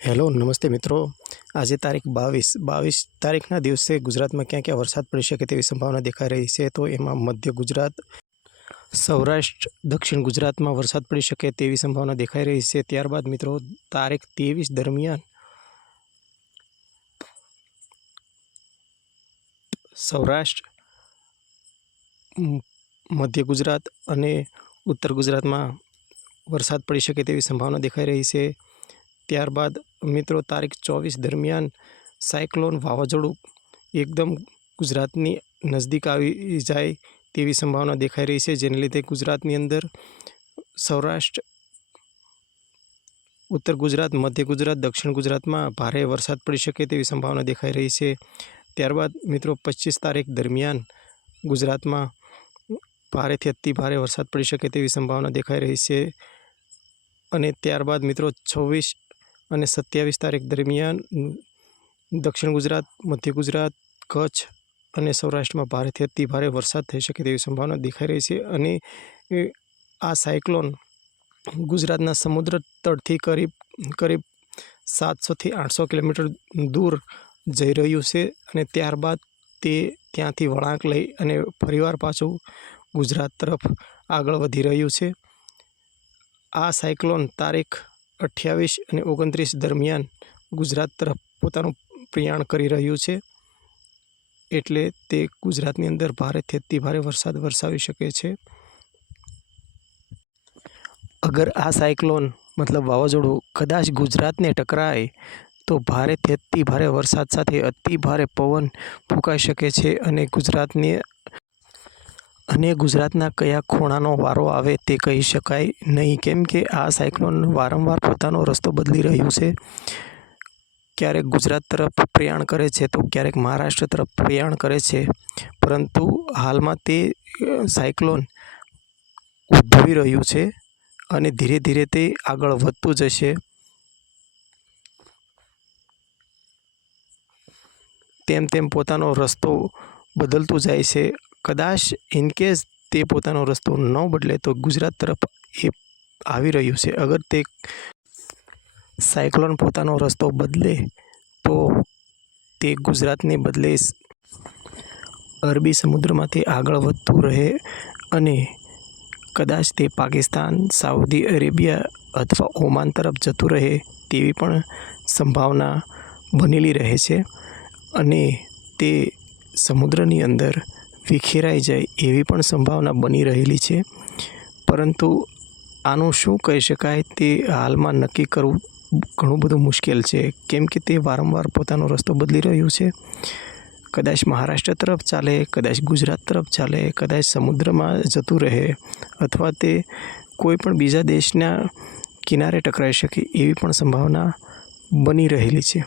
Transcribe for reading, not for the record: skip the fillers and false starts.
Hello નમસ્તે મિત્રો। આજે તારીખ 22 તારીખના દિવસે ગુજરાતમાં ક્યાં ક્યાં વરસાદ પડી શકે તેવી સંભાવના દેખાઈ રહી છે। તો એમાં મધ્ય ગુજરાત, સૌરાષ્ટ્ર, દક્ષિણ ગુજરાતમાં વરસાદ પડી શકે તેવી સંભાવના દેખાઈ રહી છે। ત્યારબાદ મિત્રો તારીખ 23 દરમિયાન સૌરાષ્ટ્ર, મધ્ય ગુજરાત અને ઉત્તર ગુજરાતમાં વરસાદ પડી શકે તેવી સંભાવના દેખાઈ રહી છે। ત્યારબાદ મિત્રો તારીખ 24 દરમિયાન સાયક્લોન વાવાઝોડું એકદમ ગુજરાતની નજદીક આવી જાય તેવી સંભાવના દેખાઈ રહી છે, જેને લીધે ગુજરાતની અંદર સૌરાષ્ટ્ર, ઉત્તર ગુજરાત, મધ્ય ગુજરાત, દક્ષિણ ગુજરાતમાં ભારે વરસાદ પડી શકે તેવી સંભાવના દેખાઈ રહી છે। ત્યારબાદ મિત્રો 25 તારીખ દરમિયાન ગુજરાતમાં ભારેથી અતિ ભારે વરસાદ પડી શકે તેવી સંભાવના દેખાઈ રહી છે। અને ત્યારબાદ મિત્રો 26 અને 27 તારીખ દરમિયાન દક્ષિણ ગુજરાત, મધ્ય ગુજરાત, કચ્છ અને સૌરાષ્ટ્રમાં ભારેથી અતિ ભારે વરસાદ થઈ શકે તેવી સંભાવના દેખાઈ રહી છે। અને આ સાયક્લોન ગુજરાતના સમુદ્ર તટથી કરીબ 700થી 800 કિલોમીટર દૂર જઈ રહ્યું છે અને ત્યારબાદ તે ત્યાંથી વળાંક લઈ અને ફરીવાર પાછું ગુજરાત તરફ આગળ વધી રહ્યું છે। આ સાયક્લોન તારીખ 28 અને 29 દરમિયાન ગુજરાત તરફ પોતાનું પ્રયાણ કરી રહ્યું છે, એટલે તે ગુજરાતની અંદર ભારેથી અતિ ભારે વરસાદ વરસાવી શકે છે। અગર આ સાયક્લોન મતલબ વાવાઝોડું કદાચ ગુજરાતને ટકરાય તો ભારેથી અતિ ભારે વરસાદ સાથે અતિ ભારે પવન ફૂંકાઈ શકે છે અને ગુજરાતના કયા ખૂણાનો વારો આવે તે કહી શકાય નહીં, કેમ કે આ સાયક્લોન વારંવાર પોતાનો રસ્તો બદલી રહ્યું છે। ક્યારેક ગુજરાત તરફ પ્રયાણ કરે છે તો ક્યારેક મહારાષ્ટ્ર તરફ પ્રયાણ કરે છે, પરંતુ હાલમાં તે સાયક્લોન ઉદ્ભવી રહ્યું છે અને ધીરે ધીરે તે આગળ વધતું જશે। તેમ તેમ પોતાનો રસ્તો બદલતું જાય છે। કદાચ ઇનકેસ તે પોતાનો રસ્તો ન બદલે તો ગુજરાત તરફ એ આવી રહ્યું છે। અગર તે સાયક્લોન પોતાનો રસ્તો બદલે તો તે ગુજરાતને બદલે અરબી સમુદ્રમાંથી આગળ વધતું રહે અને કદાચ તે પાકિસ્તાન, સાઉદી અરેબિયા અથવા ઓમાન તરફ જતું રહે તેવી પણ સંભાવના બનેલી રહે છે અને તે સમુદ્રની અંદર વિખેરાઈ જાય એવી પણ સંભાવના બની રહેલી છે। પરંતુ આનું શું કહી શકાય તે હાલમાં નક્કી કરવું ઘણું બધું મુશ્કેલ છે, કેમ કે તે વારંવાર પોતાનો રસ્તો બદલી રહ્યું છે। કદાચ મહારાષ્ટ્ર તરફ ચાલે, કદાચ ગુજરાત તરફ ચાલે, કદાચ સમુદ્રમાં જતું રહે અથવા તે કોઈ પણ બીજા દેશના કિનારે ટકરાઈ શકે એવી પણ સંભાવના બની રહેલી છે।